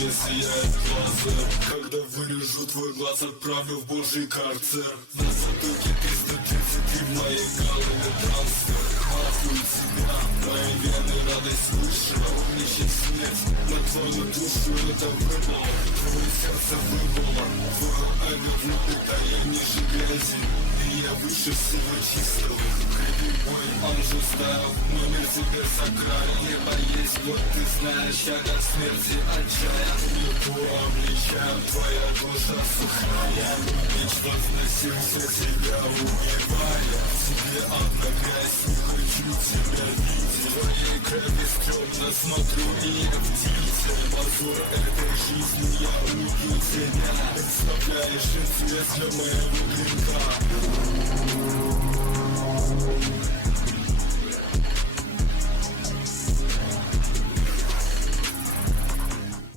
тебе сияет глаза. Когда вырежу твой глаз, отправлю в божий карцер. На затылке пизда 30 и в моей голове трансфер. Нахуй тебя, мои вены радость выше. Умничай смерть, на твою душу это выпало. Твое сердце выбыло, твое эго глупо, я ниже грязи. И я выше всего чистого. Крепкий анжел стайл, номер тебе сакраль. Небо есть, вот ты знаешь, я как смерти отчаян. Легко обличаем, твоя душа сухая. Вечно сносился тебя убивая. Тебе одна грязь, не хочу тебя видеть. Твоей крови стрёмно смотрю и я в птице. Позор этой жизни, я убью тебя. Представляешь, известно моего гринка.